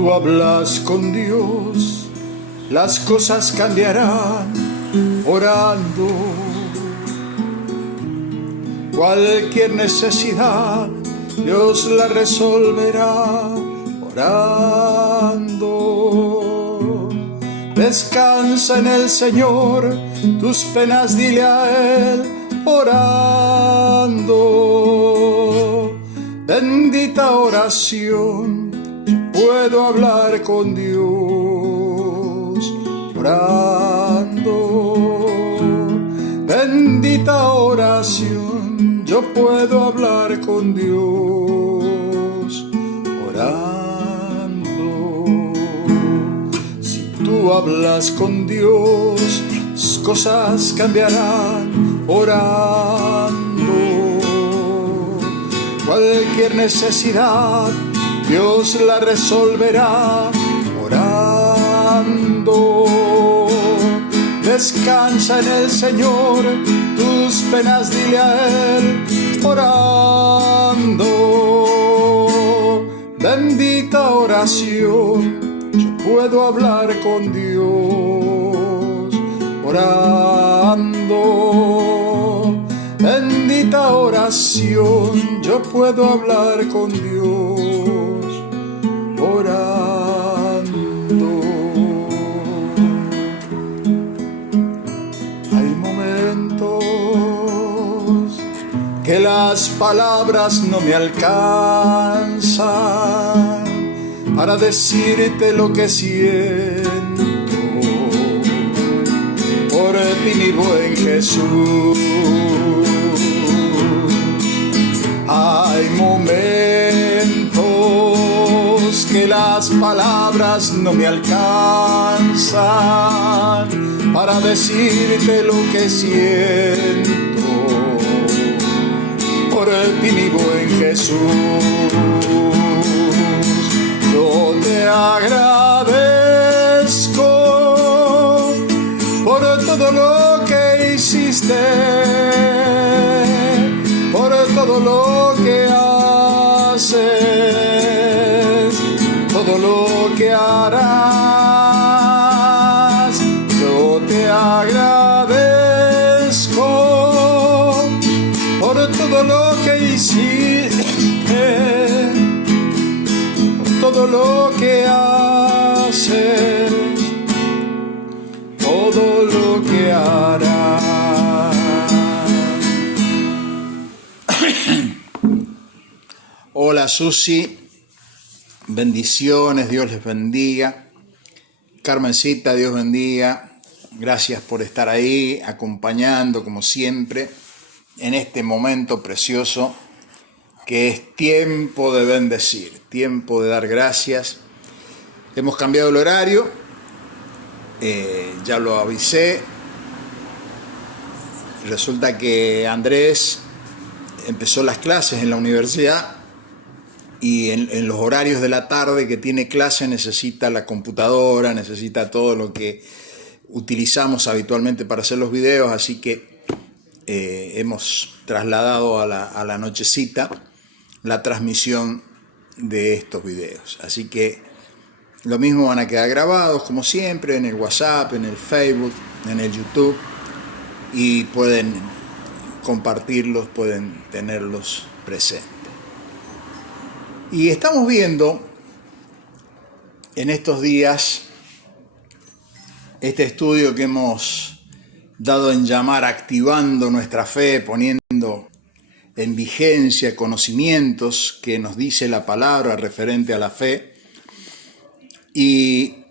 tú hablas con Dios, las cosas cambiarán orando. Cualquier necesidad Dios la resolverá orando. Descansa en el Señor, tus penas dile a Él orando. Bendita oración, puedo hablar con Dios orando. Bendita oración, yo puedo hablar con Dios orando. Si tú hablas con Dios, las cosas cambiarán orando. Cualquier necesidad Dios la resolverá orando. Descansa en el Señor, tus penas dile a Él orando. Bendita oración, yo puedo hablar con Dios orando. Bendita oración, yo puedo hablar con Dios orando. Hay momentos que las palabras no me alcanzan para decirte lo que siento por ti, mi buen Jesús. Hay momentos que las palabras no me alcanzan para decirte lo que siento por ti, mi buen Jesús. Yo te agradezco por todo lo que hiciste, por todo lo que haces, todo lo que harás. Yo te agradezco por todo lo que hiciste, por todo lo que haces, todo lo que harás. Hola Susi, bendiciones, Dios les bendiga. Carmencita, Dios bendiga. Gracias por estar ahí, acompañando como siempre en este momento precioso que es tiempo de bendecir, tiempo de dar gracias. Hemos cambiado el horario, ya lo avisé. Resulta que Andrés empezó las clases en la universidad y en los horarios de la tarde que tiene clase necesita la computadora, necesita todo lo que utilizamos habitualmente para hacer los videos, así que hemos trasladado a la nochecita la transmisión de estos videos. Así que lo mismo van a quedar grabados como siempre en el WhatsApp, en el Facebook, en el YouTube, y pueden compartirlos, pueden tenerlos presentes. Y estamos viendo en estos días este estudio que hemos dado en llamar Activando Nuestra Fe, poniendo en vigencia conocimientos que nos dice la palabra referente a la fe. Y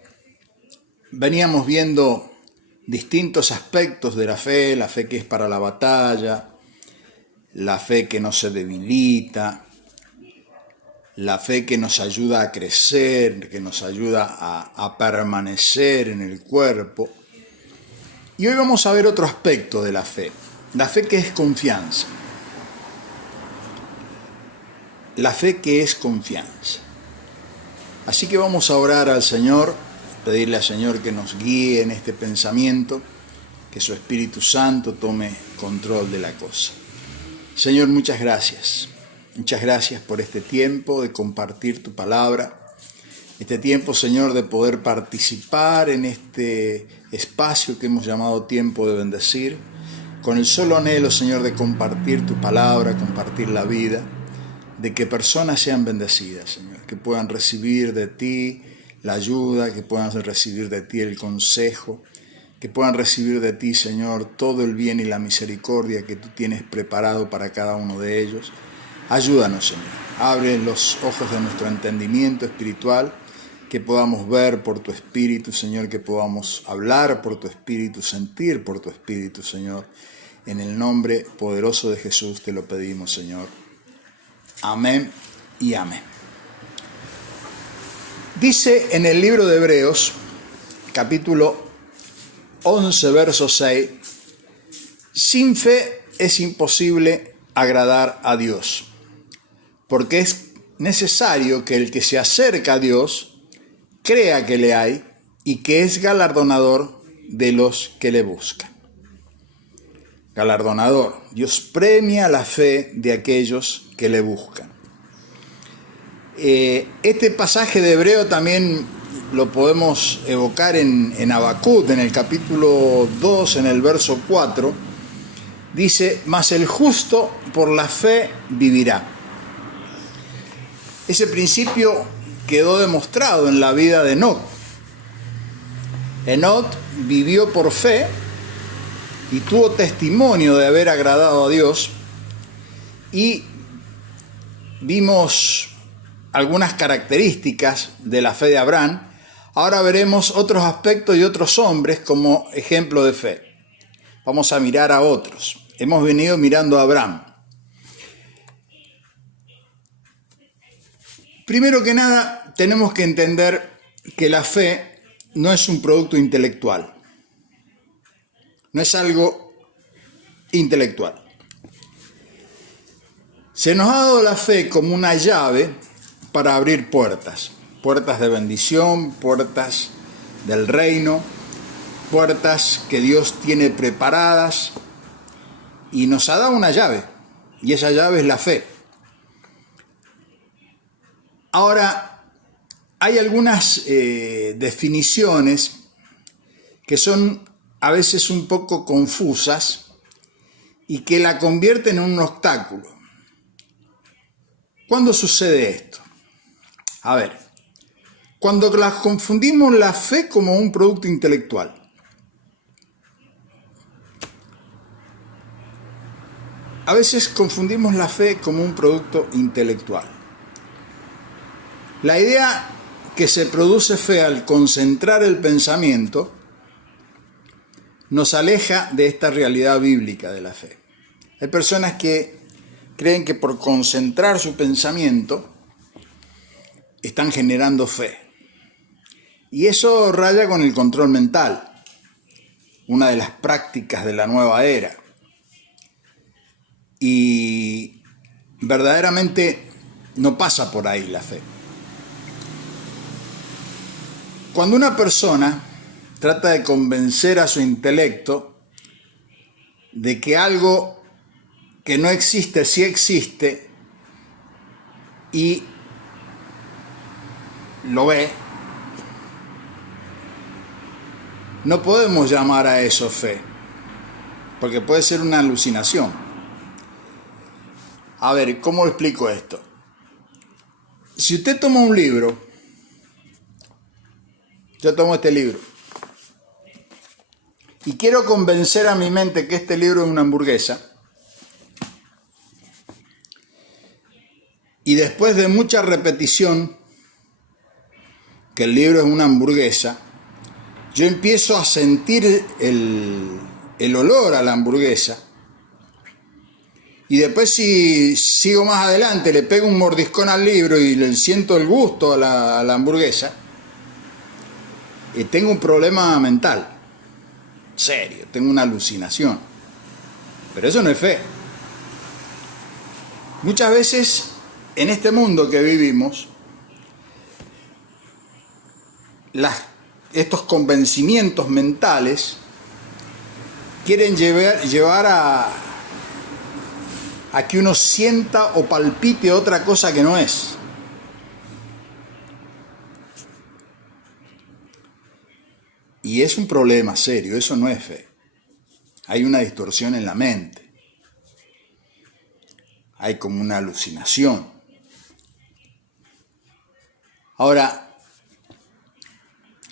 veníamos viendo distintos aspectos de la fe que es para la batalla, la fe que no se debilita, la fe que nos ayuda a crecer, que nos ayuda a permanecer en el cuerpo. Y hoy vamos a ver otro aspecto de la fe que es confianza. La fe que es confianza. Así que vamos a orar al Señor, pedirle al Señor que nos guíe en este pensamiento, que su Espíritu Santo tome control de la cosa. Señor, muchas gracias. Muchas gracias por este tiempo de compartir tu palabra. este tiempo, Señor, de poder participar en este espacio que hemos llamado tiempo de bendecir, con el solo anhelo, Señor, de compartir tu palabra, compartir la vida, de que personas sean bendecidas, Señor, que puedan recibir de ti la ayuda, que puedan recibir de ti el consejo, que puedan recibir de ti, Señor, todo el bien y la misericordia que tú tienes preparado para cada uno de ellos. Ayúdanos, Señor. Abre los ojos de nuestro entendimiento espiritual, que podamos ver por tu Espíritu, Señor, que podamos hablar por tu Espíritu, sentir por tu Espíritu, Señor. En el nombre poderoso de Jesús te lo pedimos, Señor. Amén y amén. Dice en el libro de Hebreos, capítulo 11, verso 6, sin fe es imposible agradar a Dios, porque es necesario que el que se acerca a Dios crea que le hay y que es galardonador de los que le buscan. Galardonador. Dios premia la fe de aquellos que le buscan. Este pasaje de Hebreo también lo podemos evocar en Habacuc, en el capítulo 2, en el verso 4. Dice, mas el justo por la fe vivirá. Ese principio quedó demostrado en la vida de Enoc. Enoc vivió por fe y tuvo testimonio de haber agradado a Dios, y vimos algunas características de la fe de Abraham. Ahora veremos otros aspectos y otros hombres como ejemplo de fe. Vamos a mirar a otros. Hemos venido mirando a Abraham. Primero que nada, tenemos que entender que la fe no es un producto intelectual. No es algo intelectual. Se nos ha dado la fe como una llave para abrir puertas. Puertas de bendición, puertas del reino, puertas que Dios tiene preparadas, y nos ha dado una llave, y esa llave es la fe. Ahora, hay algunas definiciones que son a veces un poco confusas y que la convierten en un obstáculo. ¿Cuándo sucede esto? A ver, cuando confundimos la fe como un producto intelectual. A veces confundimos la fe como un producto intelectual. La idea que se produce fe al concentrar el pensamiento nos aleja de esta realidad bíblica de la fe. Hay personas que creen que por concentrar su pensamiento están generando fe. Y eso raya con el control mental, una de las prácticas de la nueva era. Y verdaderamente no pasa por ahí la fe. Cuando una persona trata de convencer a su intelecto de que algo que no existe sí existe y lo ve, no podemos llamar a eso fe, porque puede ser una alucinación. A ver, ¿cómo explico esto? Si usted toma un libro, yo tomo este libro, y quiero convencer a mi mente que este libro es una hamburguesa, y después de mucha repetición que el libro es una hamburguesa, yo empiezo a sentir el olor a la hamburguesa, y después, si sigo más adelante, le pego un mordiscón al libro y le siento el gusto a la hamburguesa, y tengo un problema mental. Serio, tengo una alucinación. Pero eso no es fe. Muchas veces en este mundo que vivimos, estos convencimientos mentales quieren llevar a que uno sienta o palpite otra cosa que no es. Y es un problema serio, eso no es fe. Hay una distorsión en la mente. Hay como una alucinación. Ahora,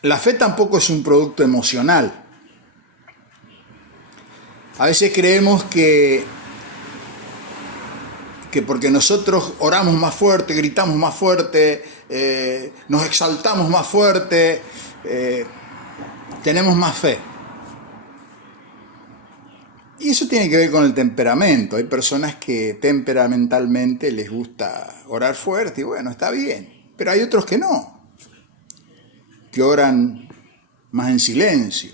la fe tampoco es un producto emocional. A veces creemos que porque nosotros oramos más fuerte, gritamos más fuerte, nos exaltamos más fuerte, tenemos más fe. Y eso tiene que ver con el temperamento. Hay personas que temperamentalmente les gusta orar fuerte y bueno, está bien. Pero hay otros que no, que oran más en silencio,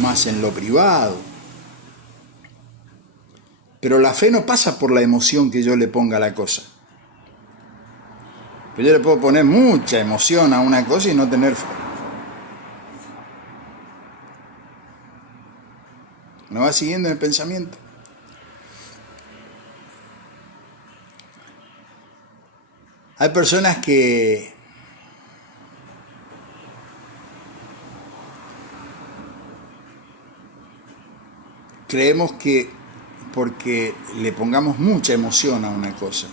más en lo privado. Pero la fe no pasa por la emoción que yo le ponga a la cosa. Pero yo le puedo poner mucha emoción a una cosa y no tener fe. ¿Me va siguiendo en el pensamiento? Hay personas que creemos que porque le pongamos mucha emoción a una cosa,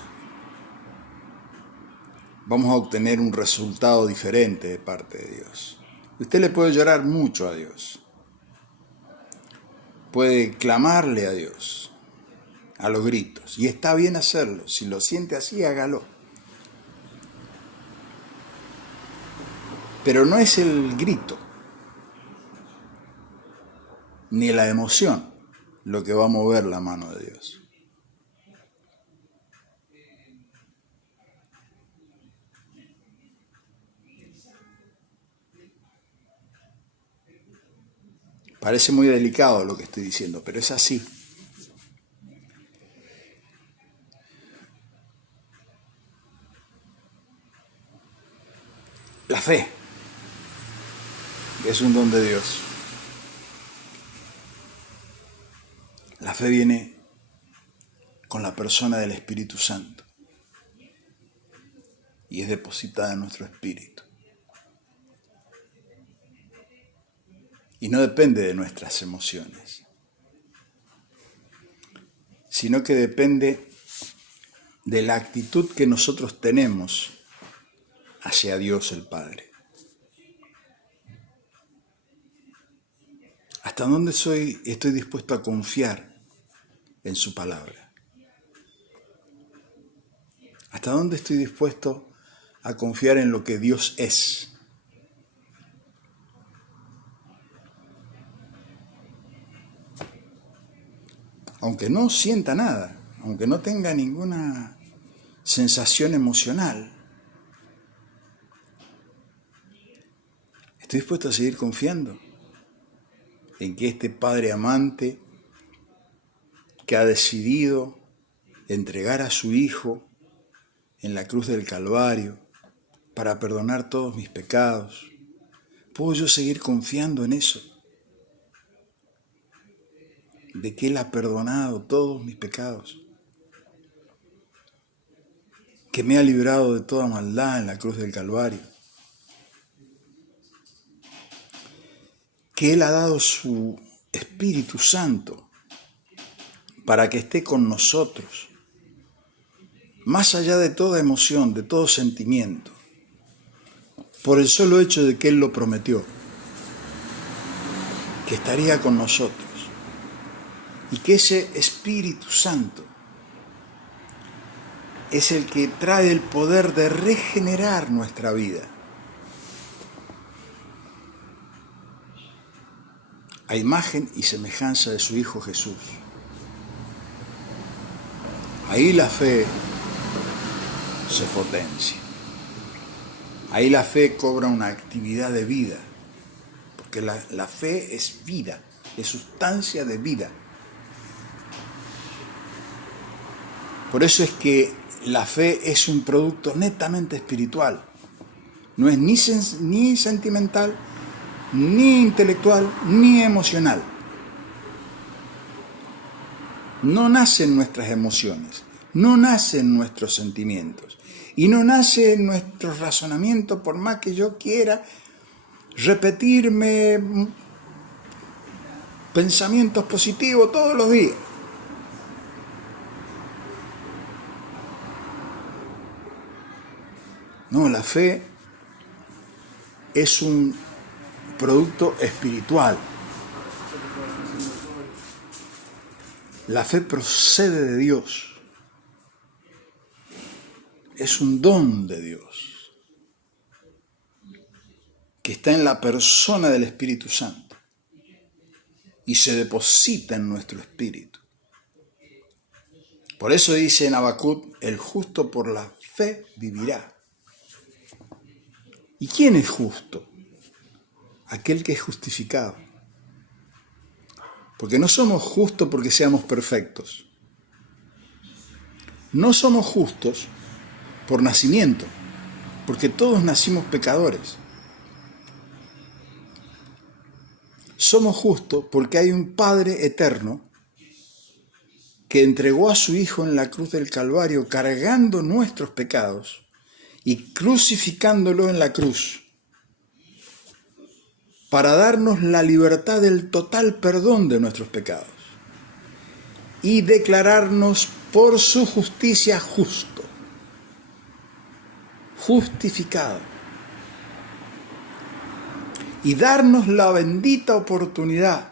vamos a obtener un resultado diferente de parte de Dios. Usted le puede llorar mucho a Dios. Puede clamarle a Dios a los gritos. Y está bien hacerlo. Si lo siente así, hágalo. Pero no es el grito, ni la emoción, lo que va a mover la mano de Dios. Parece muy delicado lo que estoy diciendo, pero es así. La fe es un don de Dios. La fe viene con la persona del Espíritu Santo y es depositada en nuestro espíritu. Y no depende de nuestras emociones, sino que depende de la actitud que nosotros tenemos hacia Dios el Padre. ¿Hasta dónde estoy dispuesto a confiar en su palabra? ¿Hasta dónde estoy dispuesto a confiar en lo que Dios es? Aunque no sienta nada, aunque no tenga ninguna sensación emocional, estoy dispuesto a seguir confiando en que este Padre amante que ha decidido entregar a su Hijo en la cruz del Calvario para perdonar todos mis pecados, ¿puedo yo seguir confiando en eso? De que Él ha perdonado todos mis pecados, que me ha librado de toda maldad en la cruz del Calvario, que Él ha dado su Espíritu Santo para que esté con nosotros, más allá de toda emoción, de todo sentimiento, por el solo hecho de que Él lo prometió, que estaría con nosotros. Y que ese Espíritu Santo es el que trae el poder de regenerar nuestra vida. A imagen y semejanza de su Hijo Jesús. Ahí la fe se potencia. Ahí la fe cobra una actividad de vida. Porque la fe es vida, es sustancia de vida. Por eso es que la fe es un producto netamente espiritual. No es ni sentimental, ni intelectual, ni emocional. No nace en nuestras emociones, no nace en nuestros sentimientos y no nace en nuestros razonamientos, por más que yo quiera repetirme pensamientos positivos todos los días. No, la fe es un producto espiritual. La fe procede de Dios. Es un don de Dios que está en la persona del Espíritu Santo y se deposita en nuestro espíritu. Por eso dice en Habacuc, el justo por la fe vivirá. ¿Y quién es justo? Aquel que es justificado. Porque no somos justos porque seamos perfectos. No somos justos por nacimiento, porque todos nacimos pecadores. Somos justos porque hay un Padre eterno que entregó a su Hijo en la cruz del Calvario cargando nuestros pecados y crucificándolo en la cruz para darnos la libertad del total perdón de nuestros pecados y declararnos por su justicia justo, justificado, y darnos la bendita oportunidad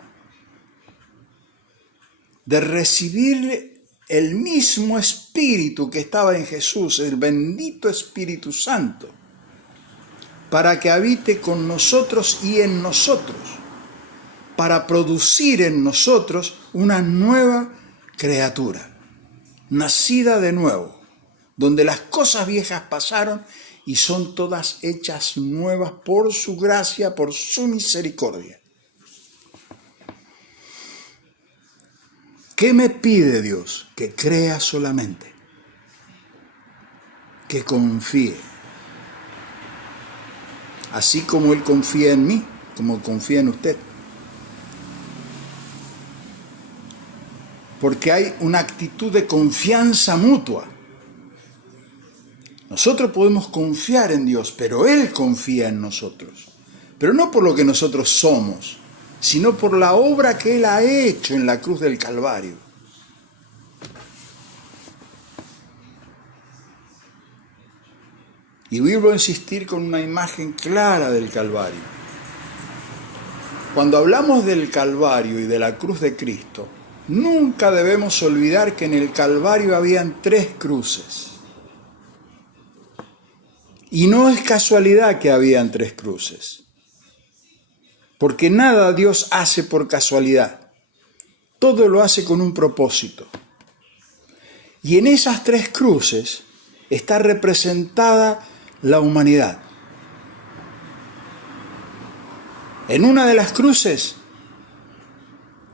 de recibir el mismo Espíritu que estaba en Jesús, el bendito Espíritu Santo, para que habite con nosotros y en nosotros, para producir en nosotros una nueva criatura, nacida de nuevo, donde las cosas viejas pasaron y son todas hechas nuevas por su gracia, por su misericordia. ¿Qué me pide Dios? Que crea solamente, que confíe. Así como Él confía en mí, como confía en usted. Porque hay una actitud de confianza mutua. Nosotros podemos confiar en Dios, pero Él confía en nosotros. Pero no por lo que nosotros somos, sino por la obra que Él ha hecho en la cruz del Calvario. Y vuelvo a insistir con una imagen clara del Calvario. Cuando hablamos del Calvario y de la cruz de Cristo, nunca debemos olvidar que en el Calvario habían 3 cruces. Y no es casualidad que habían 3 cruces. Porque nada Dios hace por casualidad. Todo lo hace con un propósito. Y en esas 3 cruces está representada la humanidad. En una de las cruces,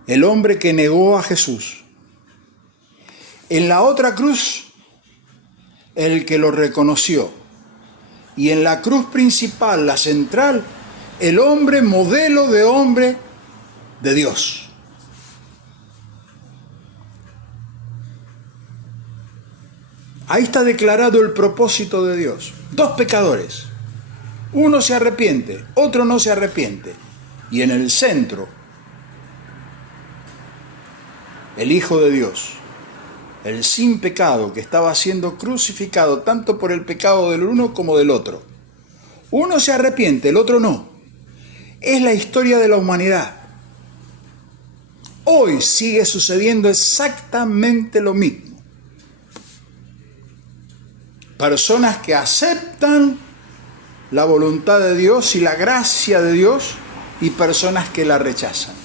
el hombre que negó a Jesús. En la otra cruz, el que lo reconoció. Y en la cruz principal, la central, el hombre modelo de hombre de Dios. Ahí está declarado el propósito de Dios. 2 pecadores. Uno se arrepiente, otro no se arrepiente. Y en el centro, el Hijo de Dios, el sin pecado que estaba siendo crucificado tanto por el pecado del uno como del otro. Uno se arrepiente, el otro no. Es la historia de la humanidad. Hoy sigue sucediendo exactamente lo mismo. Personas que aceptan la voluntad de Dios y la gracia de Dios y personas que la rechazan.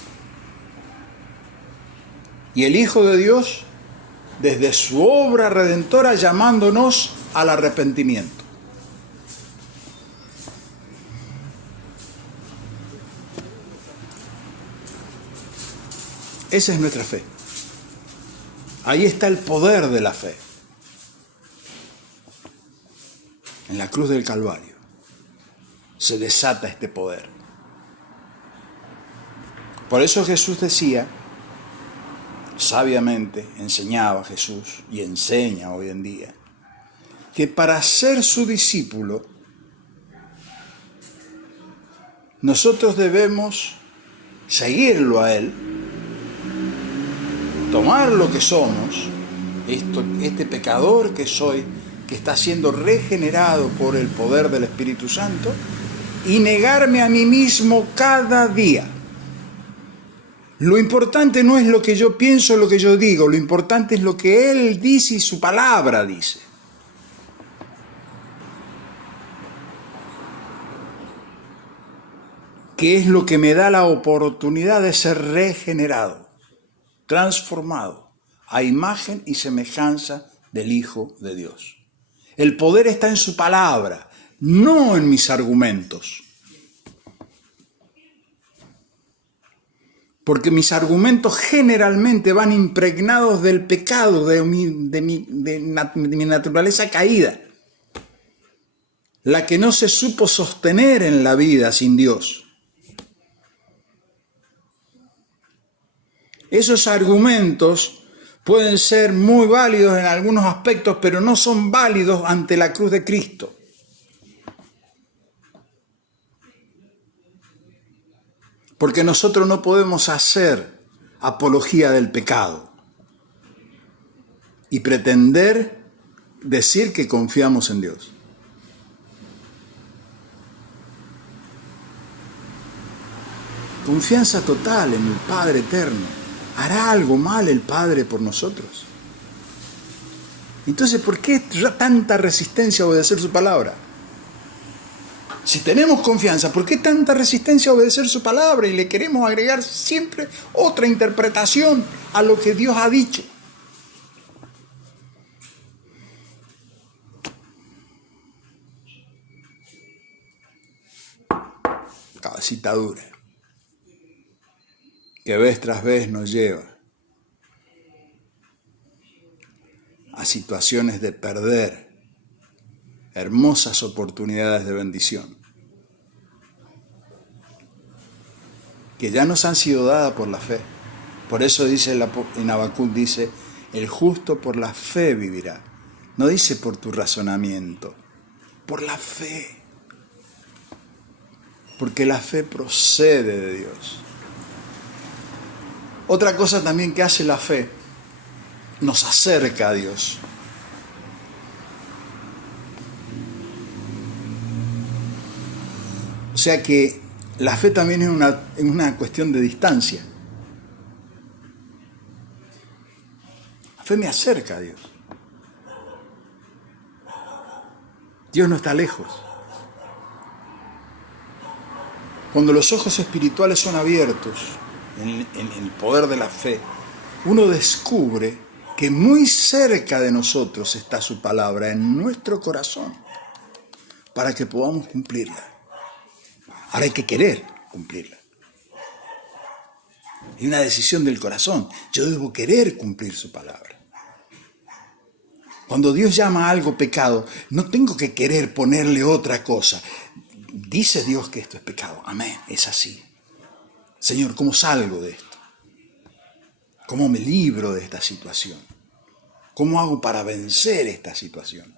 Y el Hijo de Dios, desde su obra redentora, llamándonos al arrepentimiento. Esa es nuestra fe. Ahí está el poder de la fe. En la cruz del Calvario se desata este poder. Por eso Jesús decía, sabiamente enseñaba Jesús y enseña hoy en día, que para ser su discípulo, nosotros debemos seguirlo a Él, tomar lo que somos, este pecador que soy, que está siendo regenerado por el poder del Espíritu Santo, y negarme a mí mismo cada día. Lo importante no es lo que yo pienso, lo que yo digo, lo importante es lo que Él dice y su palabra dice. Que es lo que me da la oportunidad de ser regenerado, transformado a imagen y semejanza del Hijo de Dios. El poder está en su palabra, no en mis argumentos. Porque mis argumentos generalmente van impregnados del pecado, de mi naturaleza caída, la que no se supo sostener en la vida sin Dios. Esos argumentos pueden ser muy válidos en algunos aspectos, pero no son válidos ante la cruz de Cristo. Porque nosotros no podemos hacer apología del pecado y pretender decir que confiamos en Dios. Confianza total en el Padre eterno. ¿Hará algo mal el Padre por nosotros? Entonces, ¿por qué tanta resistencia a obedecer su palabra? Si tenemos confianza, ¿por qué tanta resistencia a obedecer su palabra y le queremos agregar siempre otra interpretación a lo que Dios ha dicho? Cabecita dura, que vez tras vez nos lleva a situaciones de perder hermosas oportunidades de bendición que ya nos han sido dadas por la fe. Por eso dice en Habacuc, dice, el justo por la fe vivirá. No dice por tu razonamiento, por la fe. Porque la fe procede de Dios. Otra cosa también que hace la fe, nos acerca a Dios. O sea que la fe también es una cuestión de distancia. La fe me acerca a Dios. Dios no está lejos. Cuando los ojos espirituales son abiertos en el poder de la fe, uno descubre que muy cerca de nosotros está su palabra, en nuestro corazón, para que podamos cumplirla. Ahora hay que querer cumplirla. Es una decisión del corazón. Yo debo querer cumplir su palabra. Cuando Dios llama a algo pecado, no tengo que querer ponerle otra cosa. Dice Dios que esto es pecado. Amén, es así. Señor, ¿cómo salgo de esto? ¿Cómo me libro de esta situación? ¿Cómo hago para vencer esta situación?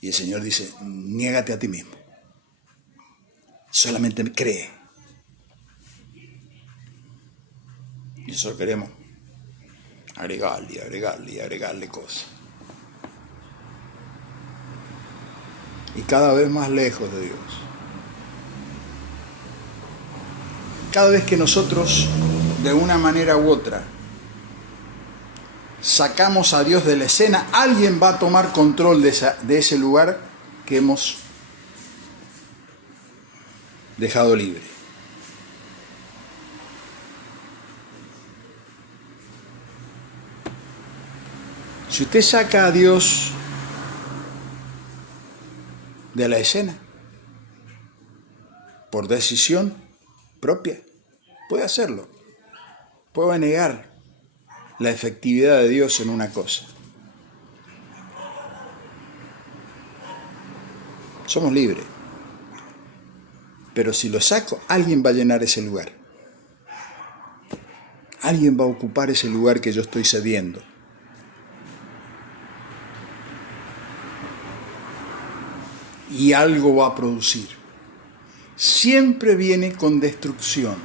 Y el Señor dice, niégate a ti mismo. Solamente cree. Y nosotros queremos agregarle cosas. Y cada vez más lejos de Dios. Cada vez que nosotros, de una manera u otra, sacamos a Dios de la escena, alguien va a tomar control de ese lugar que hemos dejado libre. Si usted saca a Dios de la escena por decisión propia, puede hacerlo. Puede negar la efectividad de Dios en una cosa. Somos libres. Pero si lo saco, alguien va a llenar ese lugar. alguien va a ocupar ese lugar que yo estoy cediendo. Y algo va a producir. Siempre viene con destrucción.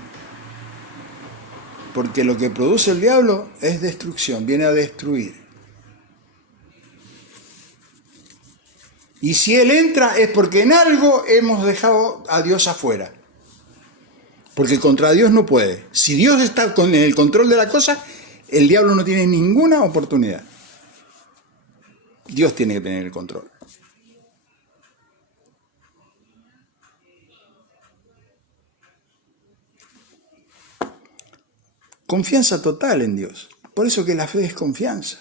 Porque lo que produce el diablo es destrucción, viene a destruir. Y si él entra es porque en algo hemos dejado a Dios afuera. Porque contra Dios no puede. Si Dios está en el control de la cosa, el diablo no tiene ninguna oportunidad. Dios tiene que tener el control. Confianza total en Dios. Por eso que la fe es confianza.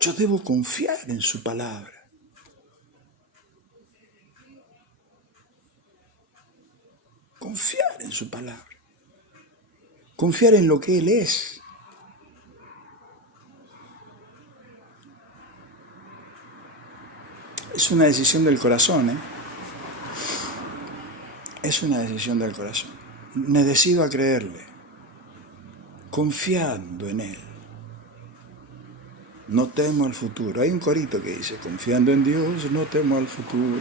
Yo debo confiar en su palabra. Confiar en su palabra. Confiar en lo que Él es. Es una decisión del corazón, ¿eh? Es una decisión del corazón. Me decido a creerle, confiando en Él. No temo al futuro. Hay un corito que dice, confiando en Dios, no temo al futuro.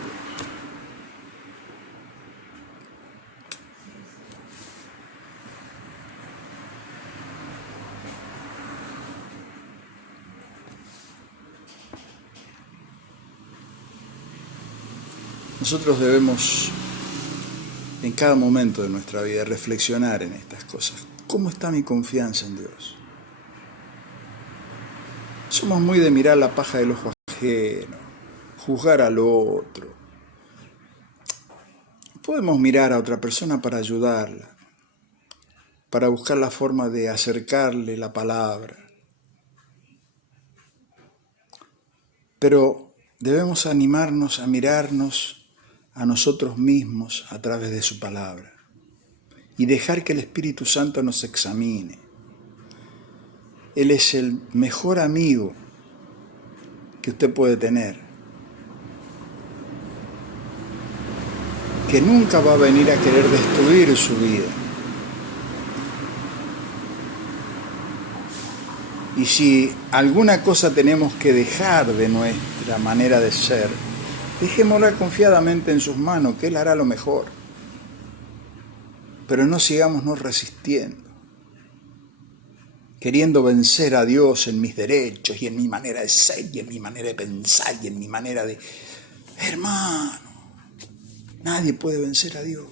Nosotros debemos, en cada momento de nuestra vida, reflexionar en estas cosas. ¿Cómo está mi confianza en Dios? Somos muy de mirar la paja del ojo ajeno, juzgar al otro. Podemos mirar a otra persona para ayudarla, para buscar la forma de acercarle la palabra. Pero debemos animarnos a mirarnos a nosotros mismos a través de su palabra y dejar que el Espíritu Santo nos examine. Él es el mejor amigo que usted puede tener, que nunca va a venir a querer destruir su vida. Y si alguna cosa tenemos que dejar de nuestra manera de ser, dejémosla confiadamente en sus manos, que Él hará lo mejor. Pero no sigámonos resistiendo, queriendo vencer a Dios en mis derechos y en mi manera de ser y en mi manera de pensar y en mi manera de... Hermano, nadie puede vencer a Dios.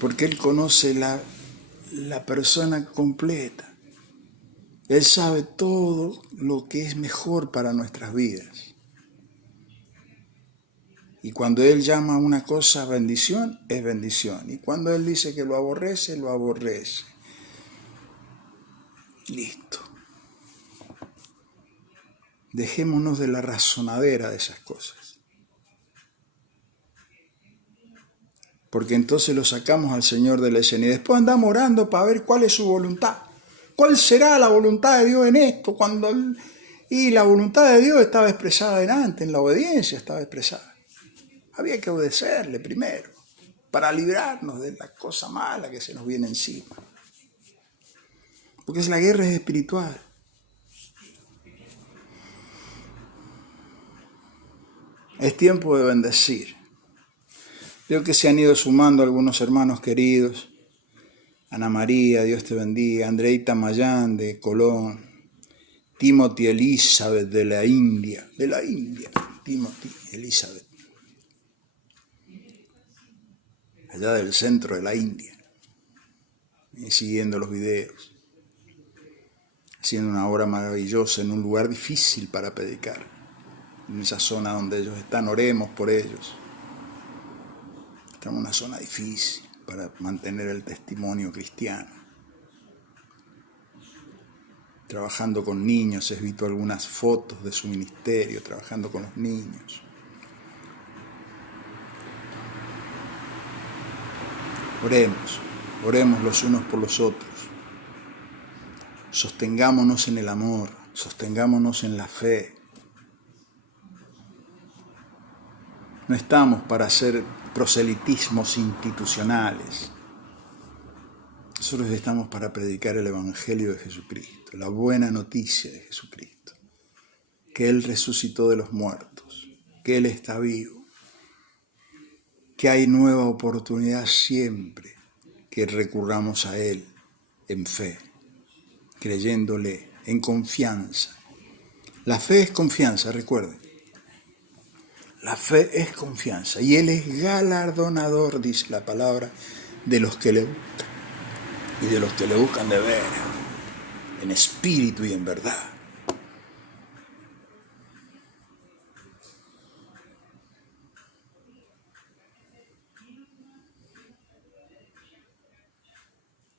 Porque Él conoce la persona completa. Él sabe todo lo que es mejor para nuestras vidas. Y cuando Él llama a una cosa bendición, es bendición. Y cuando Él dice que lo aborrece, lo aborrece. Listo. Dejémonos de la razonadera de esas cosas. Porque entonces lo sacamos al Señor de la escena. Y después andamos orando para ver cuál es su voluntad. ¿Cuál será la voluntad de Dios en esto? Y la voluntad de Dios estaba expresada delante, en la obediencia estaba expresada. Había que obedecerle primero, para librarnos de la cosa mala que se nos viene encima. Porque la guerra es espiritual. Es tiempo de bendecir. Veo que se han ido sumando algunos hermanos queridos. Ana María, Dios te bendiga. Andreita Mayán de Colón. Timothy Elizabeth de la India. Timothy Elizabeth. Allá del centro de la India. Y siguiendo los videos. Haciendo una obra maravillosa en un lugar difícil para predicar. En esa zona donde ellos están, oremos por ellos. Estamos en una zona difícil para mantener el testimonio cristiano. Trabajando con niños, he visto algunas fotos de su ministerio, trabajando con los niños. Oremos los unos por los otros. Sostengámonos en el amor, sostengámonos en la fe. No estamos para hacer proselitismos institucionales. Nosotros estamos para predicar el Evangelio de Jesucristo, la buena noticia de Jesucristo, que Él resucitó de los muertos, que Él está vivo, que hay nueva oportunidad siempre que recurramos a Él en fe, creyéndole, en confianza. La fe es confianza, recuerden. La fe es confianza y Él es galardonador, dice la palabra, de los que le buscan y de los que le buscan de veras, en espíritu y en verdad.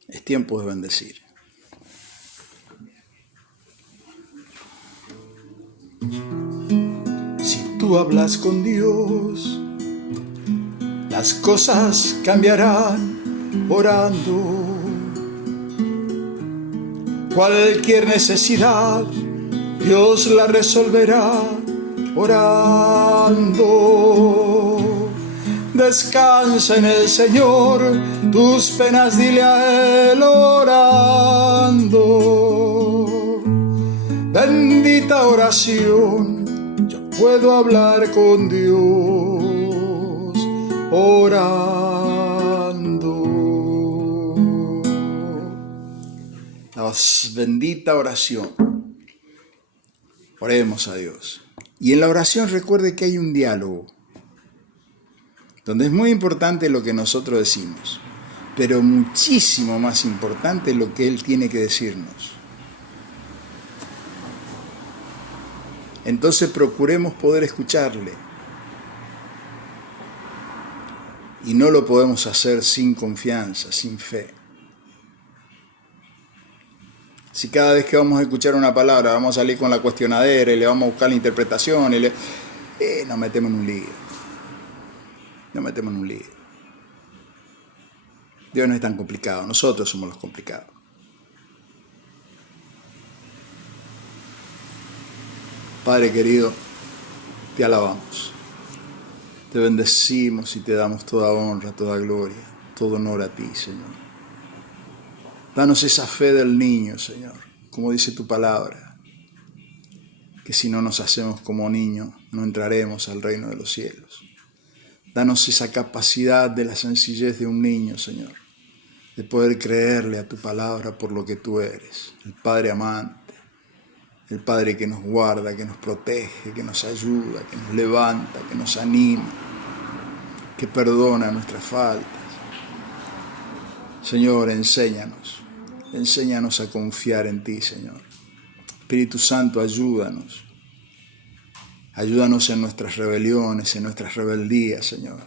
Es tiempo de bendecir. Si tú hablas con Dios, las cosas cambiarán orando. Cualquier necesidad, Dios la resolverá orando. Descansa en el Señor, tus penas dile a Él orando. Bendita oración, yo puedo hablar con Dios orando. La bendita oración. Oremos a Dios. Y en la oración recuerde que hay un diálogo, donde es muy importante lo que nosotros decimos, pero muchísimo más importante lo que Él tiene que decirnos. Entonces procuremos poder escucharle. Y no lo podemos hacer sin confianza, sin fe. Si cada vez que vamos a escuchar una palabra vamos a salir con la cuestionadera y le vamos a buscar la interpretación, nos metemos en un lío. Nos metemos en un lío. Dios no es tan complicado, nosotros somos los complicados. Padre querido, te alabamos, te bendecimos y te damos toda honra, toda gloria, todo honor a ti, Señor. Danos esa fe del niño, Señor, como dice tu palabra, que si no nos hacemos como niños, no entraremos al reino de los cielos. Danos esa capacidad de la sencillez de un niño, Señor, de poder creerle a tu palabra por lo que tú eres, el Padre amante, el Padre que nos guarda, que nos protege, que nos ayuda, que nos levanta, que nos anima, que perdona nuestras faltas. Señor, enséñanos a confiar en ti, Señor. Espíritu Santo, ayúdanos. Ayúdanos en nuestras rebeliones, en nuestras rebeldías, Señor.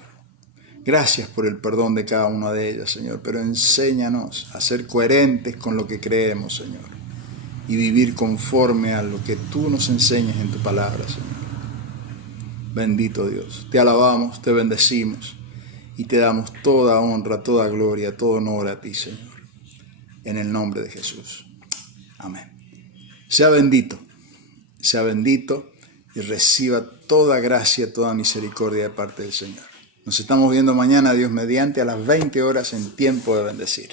Gracias por el perdón de cada una de ellas, Señor, pero enséñanos a ser coherentes con lo que creemos, Señor, y vivir conforme a lo que tú nos enseñas en tu palabra, Señor. Bendito Dios, te alabamos, te bendecimos y te damos toda honra, toda gloria, todo honor a ti, Señor, en el nombre de Jesús. Amén. Sea bendito y reciba toda gracia, toda misericordia de parte del Señor. Nos estamos viendo mañana, Dios mediante, a las 20 horas en Tiempo de Bendecir.